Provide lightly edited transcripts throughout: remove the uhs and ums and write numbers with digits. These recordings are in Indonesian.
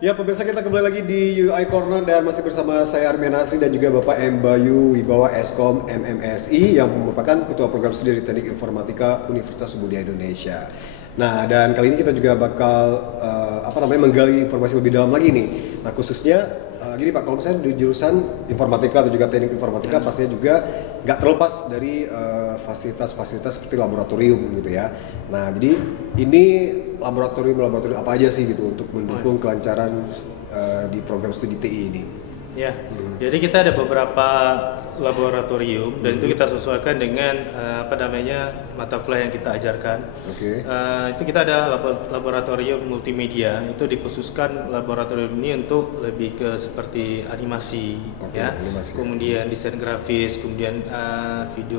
Ya pemirsa, kita kembali lagi di UI Corner dan masih bersama saya Armen Asri dan juga Bapak M. Bayu Wibawa Eskom MMSI yang merupakan Ketua Program Studi di Teknik Informatika Universitas Mulia Indonesia. Nah, dan kali ini kita juga bakal menggali informasi lebih dalam lagi nih. Nah, khususnya gini Pak, kalau misalnya di jurusan informatika atau juga teknik informatika pastinya juga nggak terlepas dari fasilitas-fasilitas seperti laboratorium gitu ya. Nah, jadi ini laboratorium apa aja sih gitu untuk mendukung kelancaran di program studi TI ini? Ya, jadi kita ada beberapa laboratorium dan itu kita sesuaikan dengan mata kuliah yang kita ajarkan. Oke. Itu kita ada laboratorium multimedia, itu dikhususkan laboratorium ini untuk lebih ke seperti animasi, Animasi. Kemudian desain grafis, kemudian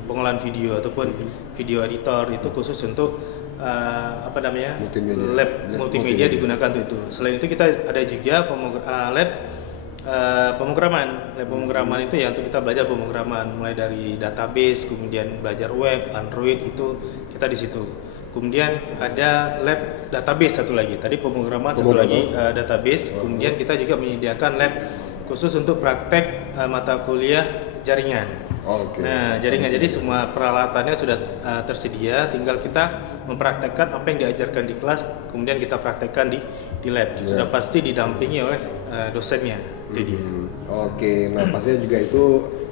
pengolahan video ataupun video editor, itu khusus untuk Multimedia. lab multimedia digunakan untuk itu. Selain itu kita ada juga lab pemrograman. Lab pemrograman itu ya untuk kita belajar pemrograman mulai dari database, kemudian belajar web, Android, itu kita di situ. Kemudian ada lab database satu lagi. Tadi pemrograman, satu lagi database. Kemudian kita juga menyediakan lab khusus untuk praktek mata kuliah jaringan. Nah, jaringan, jadi semua peralatannya sudah tersedia, tinggal kita mempraktekkan apa yang diajarkan di kelas, kemudian kita praktekkan di lab. Sudah pasti didampingi oleh dosennya. Oke, nah pastinya juga itu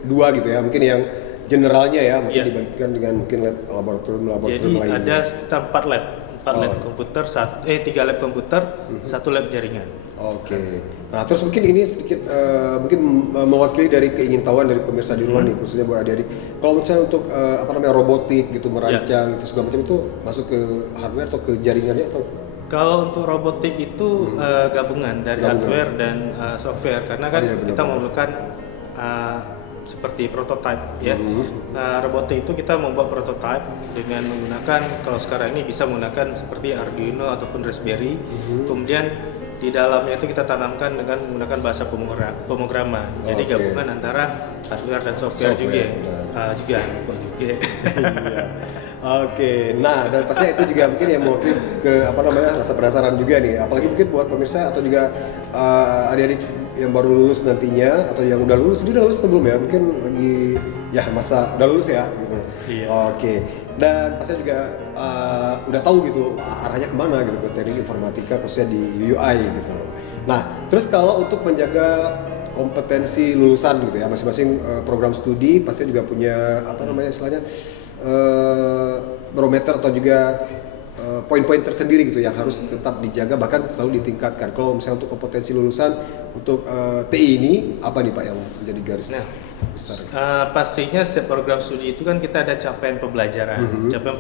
dua gitu ya, mungkin yang generalnya ya, mungkin dibandingkan dengan mungkin laboratorium jadi lainnya. ada sekitar 4 lab. 4 lab komputer, 3 lab komputer, 1 lab jaringan. Oke. Nah, terus mungkin ini sedikit mungkin mewakili dari keingintahuan dari pemirsa di rumah nih, khususnya buat adik-adik. Kalau misalnya untuk robotik gitu, merancang itu segala macam itu masuk ke hardware atau ke jaringannya atau? Kalau untuk robotik itu gabungan dari hardware dan software, karena kan kita memerlukan seperti prototype ya. Robotik itu kita membuat prototype dengan menggunakan, kalau sekarang ini bisa menggunakan seperti Arduino ataupun Raspberry. Kemudian di dalamnya itu kita tanamkan dengan menggunakan bahasa pemrograman. Jadi gabungan antara hardware dan software juga. Oke, nah dan pasti itu juga mungkin yang mau ke rasa penasaran juga nih, apalagi mungkin buat pemirsa atau juga adik-adik yang baru lulus nantinya atau yang udah lulus, dia udah lulus atau belum ya, mungkin lagi ya masa udah lulus ya gitu. Oke, dan pasti juga udah tahu gitu arahnya kemana gitu ke teknik informatika khususnya di UI gitu. Nah, terus kalau untuk menjaga kompetensi lulusan gitu ya, masing-masing program studi pasti juga punya istilahnya barometer atau juga poin-poin tersendiri gitu yang harus tetap dijaga bahkan selalu ditingkatkan. Kalau misalnya untuk kompetensi lulusan untuk TI ini apa nih Pak yang menjadi garis besar? Pastinya setiap program studi itu kan kita ada capaian pembelajaran. Capaian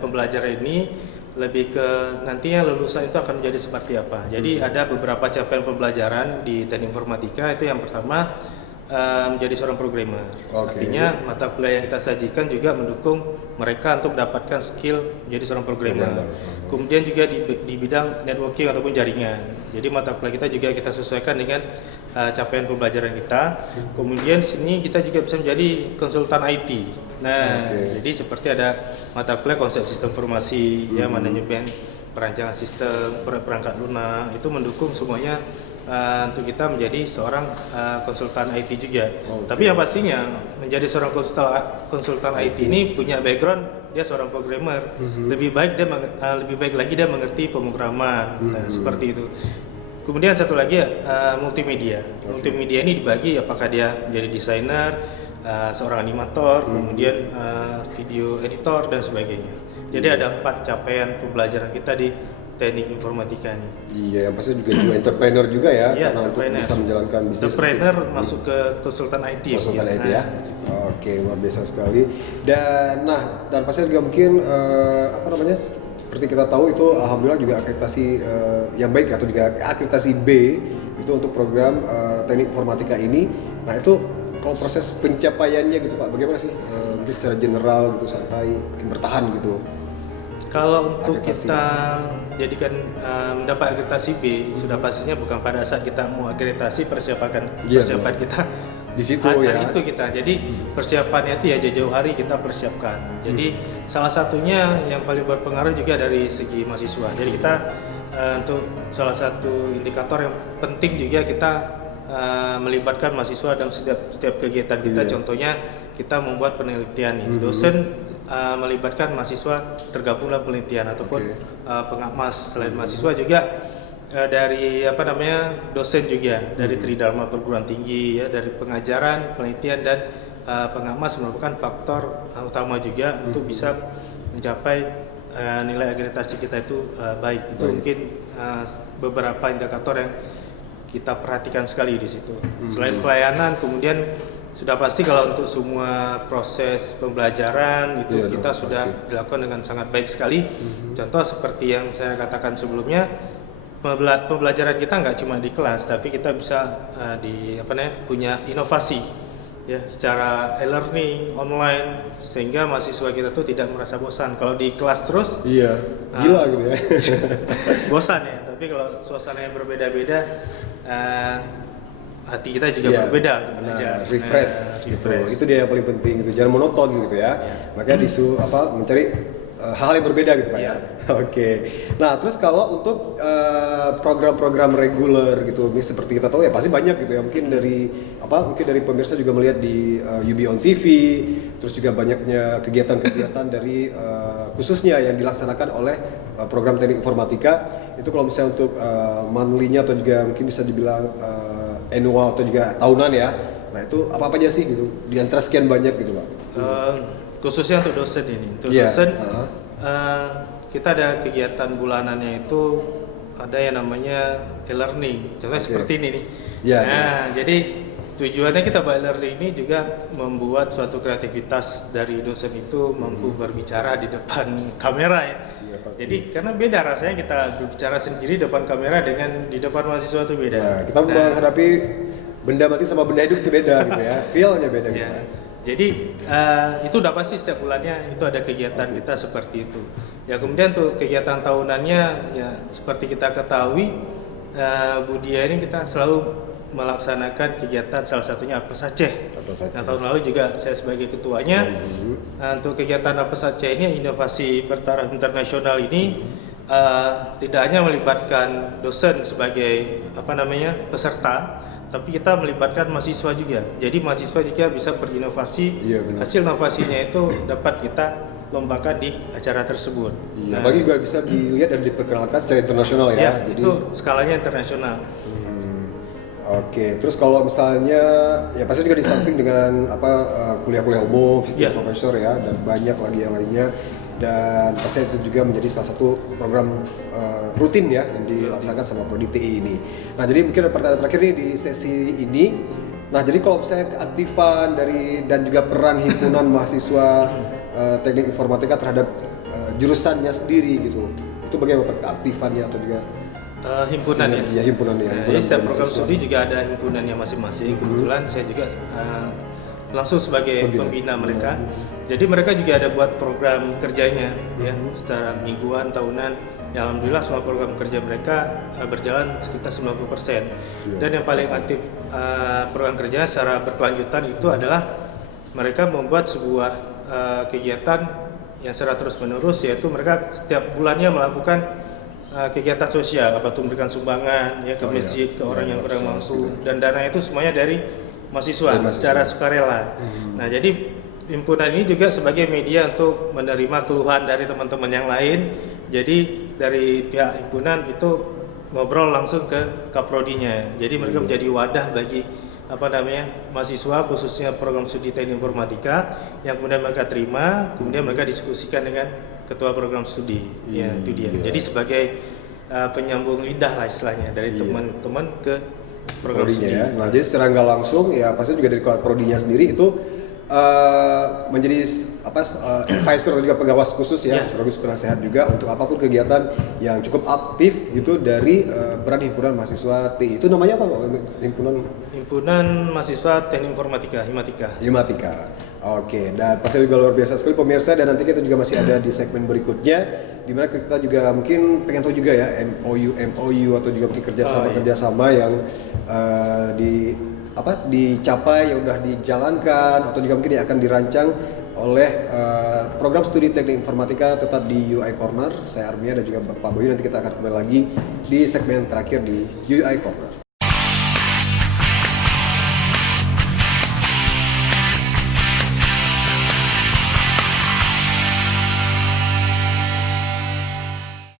pembelajaran ini lebih ke nantinya lulusan itu akan menjadi seperti apa. Jadi ada beberapa capaian pembelajaran di teknik informatika. Itu yang pertama, menjadi seorang programmer. Artinya mata kuliah yang kita sajikan juga mendukung mereka untuk mendapatkan skill menjadi seorang programmer. Kemudian juga di bidang networking ataupun jaringan. Jadi mata kuliah kita juga kita sesuaikan dengan capaian pembelajaran kita. Kemudian di sini kita juga bisa menjadi konsultan IT. Nah, jadi seperti ada mata kuliah konsep sistem informasi, ya, manajemen perancangan sistem, perangkat lunak, itu mendukung semuanya untuk kita menjadi seorang konsultan IT juga. Tapi yang pastinya menjadi seorang konsultan IT ini punya background dia seorang programmer. Lebih baik lagi dia mengerti pemrograman. Seperti itu. Kemudian satu lagi multimedia. Multimedia ini dibagi apakah dia menjadi desainer, seorang animator, kemudian video editor dan sebagainya. Jadi ada 4 capaian pembelajaran kita di teknik informatika ini. Iya, yang pasti juga entrepreneur juga ya, karena untuk bisa menjalankan bisnis. Entrepreneur masuk ke konsultan IT. Konsultan IT ya. Oke, luar biasa sekali. Dan pasti juga mungkin seperti kita tahu itu alhamdulillah juga akreditasi yang baik atau juga akreditasi B itu untuk program teknik informatika ini. Nah, itu kalau proses pencapaiannya gitu Pak, bagaimana sih? Mungkin secara general gitu sampai mungkin bertahan gitu. Kalau untuk kita jadikan mendapat akreditasi B, sudah pastinya bukan pada saat kita mau akreditasi persiapan kita di situ ya. Itu kita. Jadi persiapannya itu ya jauh-jauh hari kita persiapkan. Jadi salah satunya yang paling berpengaruh juga dari segi mahasiswa. Jadi kita untuk salah satu indikator yang penting juga kita melibatkan mahasiswa dalam setiap kegiatan kita. Contohnya kita membuat penelitian, dosen melibatkan mahasiswa tergabung dalam penelitian ataupun pengamas. Selain mahasiswa juga dari dosen juga dari Tridharma perguruan tinggi ya, dari pengajaran, penelitian dan pengamas merupakan faktor utama juga untuk bisa mencapai nilai akreditasi kita itu baik. Itu mungkin beberapa indikator yang kita perhatikan sekali di situ. Selain pelayanan, kemudian sudah pasti kalau untuk semua proses pembelajaran itu kita sudah dilakukan dengan sangat baik sekali. Contoh seperti yang saya katakan sebelumnya, pembelajaran kita nggak cuma di kelas, tapi kita bisa punya inovasi ya secara e-learning online, sehingga mahasiswa kita tuh tidak merasa bosan. Kalau di kelas terus gila gitu ya. Bosan ya, tapi kalau suasananya berbeda-beda, hati kita juga berbeda untuk belajar. Refresh gitu. Itu dia yang paling penting gitu. Jangan monoton gitu ya. Makanya mencari hal yang berbeda gitu Pak ya. Oke. Nah, terus kalau untuk program-program reguler gitu, seperti kita tahu ya pasti banyak gitu ya. Mungkin dari pemirsa juga melihat di UB on TV, terus juga banyaknya kegiatan-kegiatan dari khususnya yang dilaksanakan oleh program teknik informatika. Itu kalau misalnya untuk monthly-nya atau juga mungkin bisa dibilang annual atau juga tahunan ya. Nah, itu apa aja sih gitu di antara sekian banyak gitu Pak? Khususnya untuk dosen ini, dosen kita ada kegiatan bulanannya itu ada yang namanya e-learning, contohnya seperti ini nih. Jadi tujuannya kita buat e-learning ini juga membuat suatu kreativitas dari dosen itu mampu berbicara di depan kamera ya. Jadi karena beda rasanya kita berbicara sendiri depan kamera dengan di depan mahasiswa itu beda. Kita menghadapi benda mati sama benda hidup itu beda gitu ya, feel-nya beda gitu. Jadi itu udah pasti setiap bulannya itu ada kegiatan kita seperti itu. Ya kemudian untuk kegiatan tahunannya ya seperti kita ketahui Budia ini kita selalu melaksanakan kegiatan salah satunya Apes Aceh. Nah, tahun lalu juga saya sebagai ketuanya. Untuk kegiatan Apes Aceh ini inovasi bertaraf internasional ini tidak hanya melibatkan dosen sebagai peserta, tapi kita melibatkan mahasiswa juga. Jadi mahasiswa juga bisa berinovasi. Hasil inovasinya itu dapat kita lombakan di acara tersebut. Bagi juga bisa dilihat dan diperkenalkan secara internasional ya. Jadi itu skalanya internasional. Oke, terus kalau misalnya ya pasti juga di samping dengan kuliah-kuliah umum, visiting profesor ya, dan banyak lagi yang lainnya. Dan pasti itu juga menjadi salah satu program rutin ya yang dilaksanakan sama Prodi TI ini. Nah, jadi mungkin pertanyaan terakhir nih di sesi ini. Nah, jadi kalau misalnya keaktifan dan juga peran himpunan mahasiswa teknik informatika terhadap jurusannya sendiri gitu, itu bagaimana keaktifannya atau juga himpunannya? Jadi setiap program studi juga ada himpunannya masing-masing. Kebetulan saya juga langsung sebagai pembina mereka. Jadi mereka juga ada buat program kerjanya ya secara mingguan, tahunan. Ya, alhamdulillah semua program kerja mereka berjalan sekitar 90%. Dan yang paling aktif program kerja secara berkelanjutan itu adalah mereka membuat sebuah kegiatan yang secara terus-menerus, yaitu mereka setiap bulannya melakukan kegiatan sosial, memberikan sumbangan ya ke masjid, ke orang yang kurang mampu, dan dana itu semuanya dari mahasiswa secara sukarela. Nah, jadi himpunan ini juga sebagai media untuk menerima keluhan dari teman-teman yang lain. Jadi dari pihak himpunan itu ngobrol langsung ke kaprodinya. Jadi mereka menjadi wadah bagi mahasiswa khususnya program studi teknik informatika yang kemudian mereka terima, kemudian mereka diskusikan dengan ketua program studi. Ya, itu dia. Jadi sebagai penyambung lidah lah istilahnya dari teman-teman ke program studi. Ya. Nah, jadi secara nggak langsung ya pasti juga dari prodinya sendiri itu menjadi advisor atau juga pengawas khusus ya, sekaligus penasehat juga untuk apapun kegiatan yang cukup aktif gitu dari peran himpunan mahasiswa TI. Itu namanya apa Pak? Himpunan Mahasiswa Teknik Informatika, Himatika. Oke, dan pasti juga luar biasa sekali pemirsa, dan nanti kita juga masih ada di segmen berikutnya di mana kita juga mungkin pengen tahu juga ya MOU atau juga mungkin kerjasama yang dicapai, yang udah dijalankan atau juga mungkin yang akan dirancang oleh program studi teknik informatika tetap di UI Corner. Saya Armia dan juga Bapak Boyu, nanti kita akan kembali lagi di segmen terakhir di UI Corner.